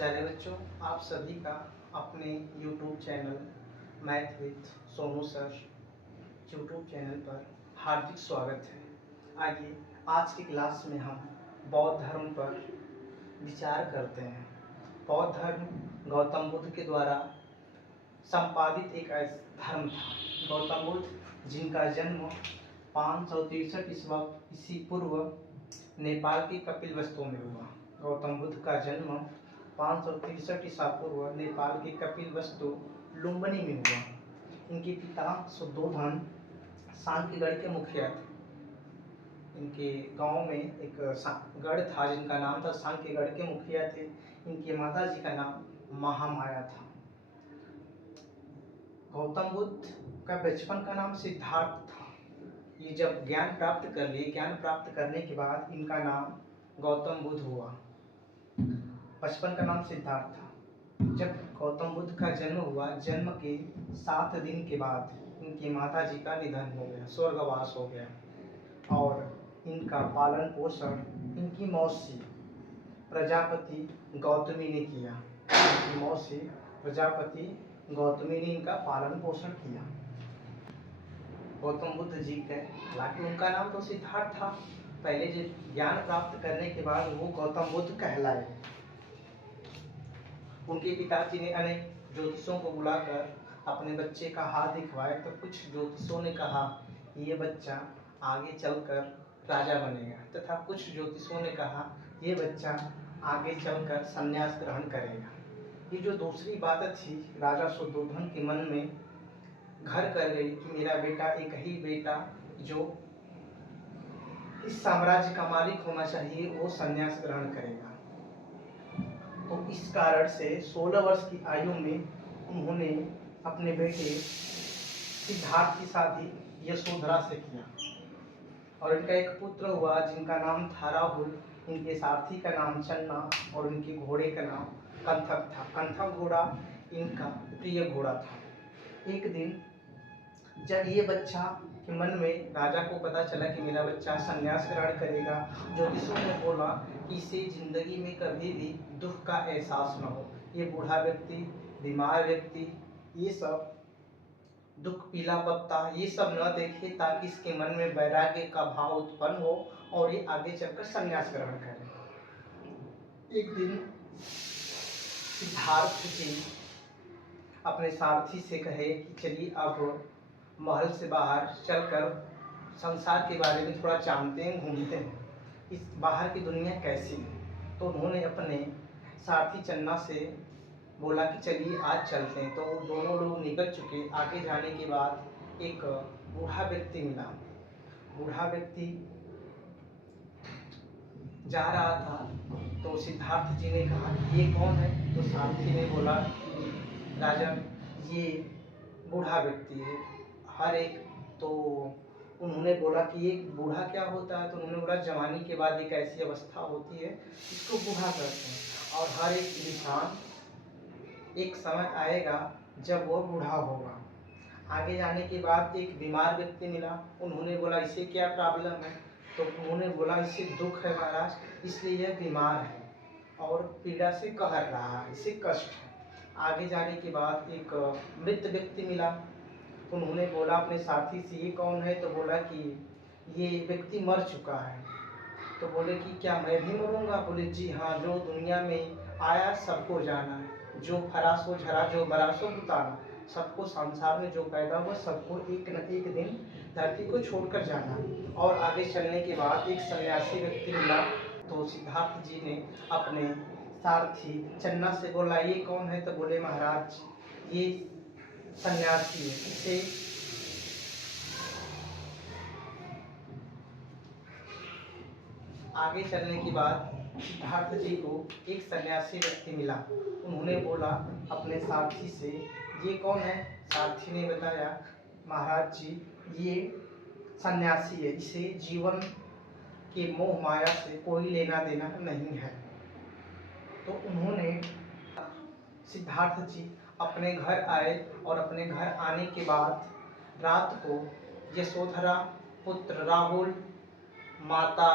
प्यारे बच्चों, आप सभी का अपने YouTube channel math with Sonu sir YouTube channel पर हार्दिक स्वागत है। आइए आज की क्लास में हम बौद्ध धर्म पर विचार करते हैं। बौद्ध धर्म गौतम बुद्ध के द्वारा संपादित एक ऐसा धर्म था। गौतम बुद्ध जिनका जन्म 563 ईस्वी पूर्व नेपाल के कपिलवस्तु में हुआ। गौतम बुद्ध का जन्म 563 ईसा पूर्व नेपाल के कपिलवस्तु लुम्बिनी में हुआ। इनके पिता शुद्धोधन सांक्यगढ़ के मुखिया थे। इनके गांव में एक गढ़ था जिनका नाम था सांक्यगढ़ के मुखिया थे। इनकी माता जी का नाम महामाया था। गौतम बुद्ध का बचपन का नाम सिद्धार्थ था। ये जब ज्ञान प्राप्त कर लिए, ज्ञान प्राप्त करने के बाद इनका नाम गौतम बुद्ध हुआ। बचपन का नाम सिद्धार्थ था। जब गौतम बुद्ध का जन्म हुआ, जन्म के 7 दिन के बाद इनकी माता जी का निधन हो गया, स्वर्गवास हो गया। और इनका पालन पोषण इनकी मौसी प्रजापति गौतमी ने किया। इनकी मौसी प्रजापति गौतमी ने इनका पालन पोषण किया। गौतम बुद्ध जी के, हालांकि उनका नाम तो सिद्धार्थ था, पहले जब ज्ञान प्राप्त करने के बाद वो गौतम बुद्ध कहलाए। उनके पिताजी ने अनेक ज्योतिषों को बुलाकर अपने बच्चे का हाथ दिखवाए, तो कुछ ज्योतिषों ने कहा ये बच्चा आगे चलकर राजा बनेगा, तथा कुछ ज्योतिषों ने कहा ये बच्चा आगे चलकर संन्यास ग्रहण करेगा। ये जो दूसरी बात थी राजा शुद्धोधन के मन में घर कर गई कि मेरा बेटा एक ही बेटा जो इस साम्राज्य का मालिक होना चाहिए, वो संन्यास ग्रहण करेगा। तो इस कारण से 16 वर्ष की आयु में उन्होंने अपने बेटे सिद्धार्थ की शादी यशोधरा से किया और इनका एक पुत्र हुआ जिनका नाम था राहुल। इनके सारथी का नाम चन्ना और इनके घोड़े का नाम कंथक था। कंथक घोड़ा इनका प्रिय घोड़ा था। एक दिन जब ये बच्चा के मन में राजा को पता चला कि मेरा बच्चा संन्यास ग्रहण करेगा, ज्योतिषों ने बोला कि इसे जिंदगी में कभी भी दुख का एहसास न हो। ये बूढ़ा व्यक्ति, बीमार व्यक्ति, ये सब दुख, पीला पत्ता, ये सब न देखे, ताकि इसके मन में वैराग्य का भाव उत्पन्न हो और ये आगे चलकर संन्यास ग्रहण करे। एक दिन सिद्धार्थ जी अपने सारथी से कहे कि चलिए अब महल से बाहर चलकर संसार के बारे में थोड़ा जानते हैं, घूमते हैं, इस बाहर की दुनिया कैसी है। तो उन्होंने अपने सारथी चन्ना से बोला कि चलिए आज चलते हैं। तो दोनों लोग निकल चुके। आगे जाने के बाद एक बूढ़ा व्यक्ति मिला। बूढ़ा व्यक्ति जा रहा था तो सिद्धार्थ जी ने कहा ये कौन है? तो सारथी ने बोला कि राजन ये बूढ़ा व्यक्ति है। हर एक, तो उन्होंने बोला कि ये बूढ़ा क्या होता है? तो उन्होंने बोला जवानी के बाद एक ऐसी अवस्था होती है इसको बूढ़ा कहते हैं, और हर एक इंसान एक समय आएगा जब वो बूढ़ा होगा। आगे जाने के बाद एक बीमार व्यक्ति मिला। उन्होंने बोला इसे क्या प्रॉब्लम है? तो उन्होंने बोला इसे दुख है महाराज, इसलिए यह बीमार है और पीड़ा से कह रहा है, इसे कष्ट है। आगे जाने के बाद एक मृत व्यक्ति मिला। उन्होंने बोला अपने साथी से ये कौन है? तो बोला कि ये व्यक्ति मर चुका है। तो बोले कि क्या मैं भी मरूंगा? बोले जी हाँ, जो दुनिया में आया सबको जाना है, जो फरा सो झरा, जो मरा सो बुताना। सबको, संसार में जो पैदा हुआ सबको एक न एक दिन धरती को छोड़कर जाना। और आगे चलने के बाद एक सन्यासी व्यक्ति मिला। तो सिद्धार्थ जी ने अपने सारथी चन्ना से बोला ये कौन है? तो बोले महाराज ये सन्यासी है। इसे आगे चलने के बाद सिद्धार्थ जी को एक सन्यासी व्यक्ति मिला। उन्होंने बोला अपने सारथी से ये कौन है? सारथी ने बताया महाराज जी ये सन्यासी है, इसे जीवन के मोह माया से कोई लेना देना नहीं है। तो उन्होंने सिद्धार्थ जी अपने घर आए और अपने घर आने के बाद रात को यशोधरा, पुत्र राहुल, माता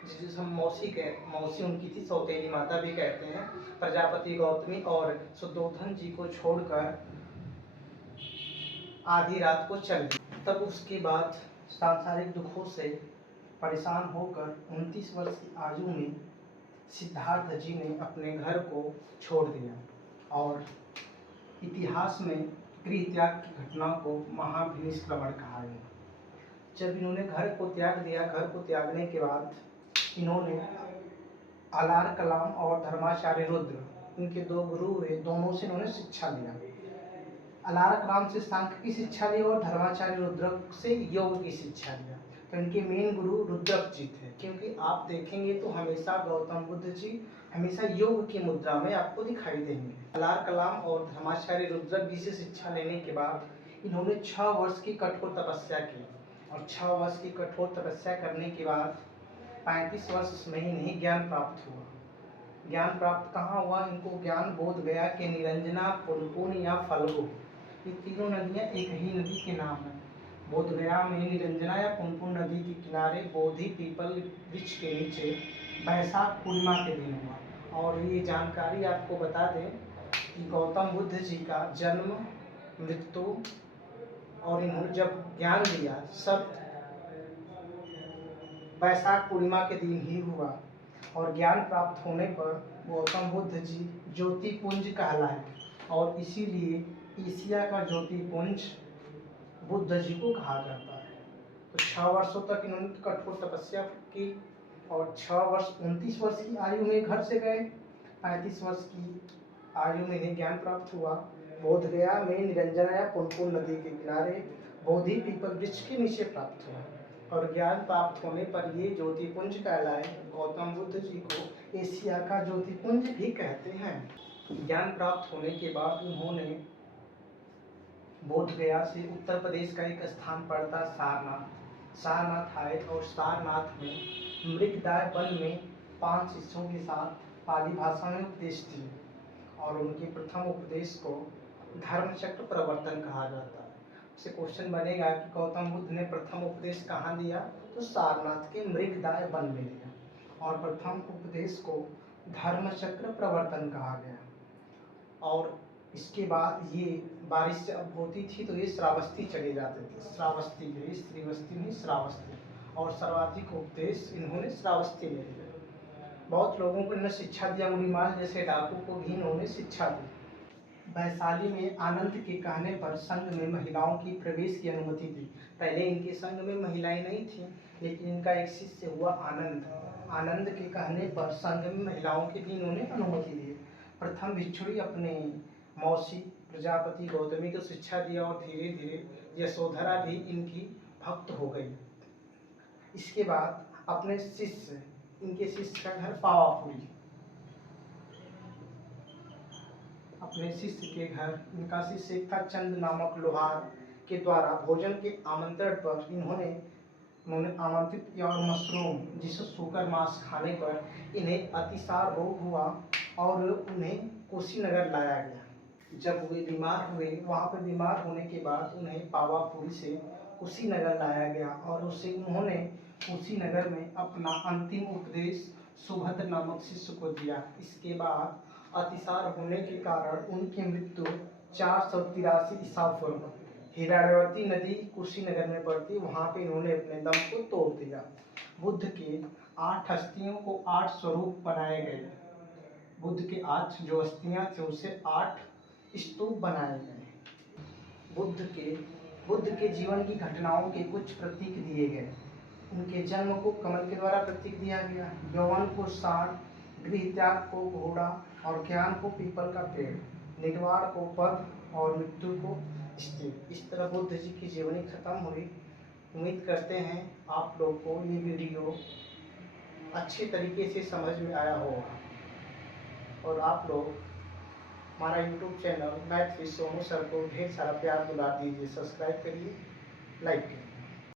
जिसे हम मौसी उनकी थी, सौतेली माता भी कहते हैं। प्रजापति गौतमी और शुद्धोधन जी को छोड़कर आधी रात को चल दी। तब उसके बाद सांसारिक दुखों से परेशान होकर 29 वर्ष की आयु में सिद्धार्थ जी ने अपने घर को छोड़ दिया और इतिहास में गृह त्याग की घटना को महाभिनिष्क्रमण कहा गया। जब इन्होंने घर को त्याग दिया, घर को त्यागने के बाद इन्होंने अलार कलाम और धर्माचार्य रुद्र, इनके दो गुरु हुए, दोनों से इन्होंने शिक्षा लिया। अलार कलाम से सांख्य की शिक्षा ली और धर्माचार्य रुद्र से योग की शिक्षा लिया। तो इनके मेन गुरु रुद्रक जी थे, क्योंकि आप देखेंगे तो हमेशा गौतम बुद्ध जी हमेशा योग की मुद्रा में आपको दिखाई देंगे। अलार कलाम और धर्माचार्य रुद्रक जी से शिक्षा लेने के बाद इन्होंने 6 वर्ष की कठोर तपस्या की और 6 वर्ष की कठोर तपस्या करने के बाद 35 वर्ष में इन्हें ज्ञान प्राप्त हुआ। ज्ञान प्राप्त कहाँ हुआ? इनको ज्ञान बोध गया कि निरंजना, पुनपुन या फल्गु, ये तीनों नदियाँ एक ही नदी के नाम है। बोध गया में निरंजना या पुनपुन नदी के किनारे बोधि पीपल वृक्ष के नीचे बैसाख पूर्णिमा के दिन हुआ। और ये जानकारी आपको बता दें कि गौतम बुद्ध जी का जन्म, मृत्यु और इन्होंने जब ज्ञान दिया सब बैसाख पूर्णिमा के दिन ही हुआ। और ज्ञान प्राप्त होने पर गौतम बुद्ध जी ज्योतिपुंज कहलाए और इसीलिए एशिया का ज्योतिपुंज बुद्ध जी को कहा जाता है। तो 6 वर्षों तक इन्होंने कठोर तपस्या की और 6 वर्ष 29 वर्ष की आयु में घर से गए। 35 वर्ष की आयु में इन्हें ज्ञान प्राप्त हुआ। बोध गया में निरंजना या पुनपुन नदी के किनारे बोधि पीपल वृक्ष के नीचे प्राप्त हुआ और ज्ञान प्राप्त होने पर ये ज्योतिपुंज कहलाए। गौतम बुद्ध जी को एशिया का ज्योतिपुंज भी कहते हैं। ज्ञान प्राप्त होने के बाद उन्होंने बोध गया से उत्तर प्रदेश का एक स्थान पड़ता सारनाथ आए और सारनाथ में मृगदाय वन में 5 शिष्यों के साथ पाली भाषा में उपदेश दिए और उनके प्रथम उपदेश को धर्मचक्र प्रवर्तन कहा जाता है। उससे क्वेश्चन बनेगा कि गौतम बुद्ध ने प्रथम उपदेश कहाँ दिया? तो सारनाथ के मृगदाय वन में दिया और प्रथम उपदेश को धर्मचक्र प्रवर्तन कहा गया। और इसके बाद ये बारिश जब होती थी तो ये श्रावस्ती चले जाते थे, श्रावस्ती गए, श्रीवस्ती नहीं श्रावस्ती, और सर्वाधिक उपदेश इन्होंने श्रावस्ती में दिया। बहुत लोगों को इन्होंने शिक्षा दिया, मुनिमाल जैसे डाकू को भी इन्होंने शिक्षा दी। वैशाली में आनंद के कहने पर संघ में महिलाओं की प्रवेश की अनुमति दी। पहले इनके संघ में महिलाएं नहीं थीं, लेकिन इनका एक शिष्य हुआ आनंद के कहने पर संघ में महिलाओं की भी इन्होंने अनुमति दी। प्रथम भिक्षुणी अपने मौसी प्रजापति गौतमी को शिक्षा दिया और धीरे धीरे यशोधरा भी इनकी भक्त हो गई। इसके बाद अपने शिष्य, इनके शिष्य का घर पावापुरी, अपने शिष्य के घर, इनका शिष्य एक था चंद नामक लोहार के द्वारा भोजन के आमंत्रण पर इन्होंने आमंत्रित किया और मशरूम जिसे सूकर मांस खाने पर इन्हें अतिसार रोग हुआ और उन्हें कुशीनगर लाया गया। जब वे बीमार हुए, वहाँ पर बीमार होने के बाद उन्हें पावापुरी से कुशीनगर लाया गया और उन्होंने कुशीनगर में अपना अंतिम उपदेश सुभद्र नामक शिष्य को दिया। इसके बाद अतिसार होने के कारण उनकी मृत्यु 483 ईसा पूर्व हिरण्यवती नदी कुशीनगर में पड़ती, वहाँ पे इन्होंने अपने दम को तोड़ दिया। बुद्ध के 8 हस्तियों को 8 स्वरूप बनाए गए। बुद्ध के 8 जो हस्तियाँ थे उसे 8 स्तूप बनाए गए। बुद्ध के जीवन की घटनाओं के कुछ प्रतीक दिए गए। उनके जन्म को कमल के द्वारा प्रतीक दिया गया, यौवन को सांड, गृह त्याग को घोड़ा और ज्ञान को पीपल का पेड़, निर्वाण को पद और मृत्यु को स्त्री। इस तरह बुद्ध जी की जीवनी खत्म हुई। उम्मीद करते हैं आप लोग को ये वीडियो अच्छे तरीके से समझ में आया होगा और आप लोग हमारा YouTube channel math with Sonu sir को ढेर सारा प्यार दुलार दीजिए, सब्सक्राइब करिए, लाइक करिए।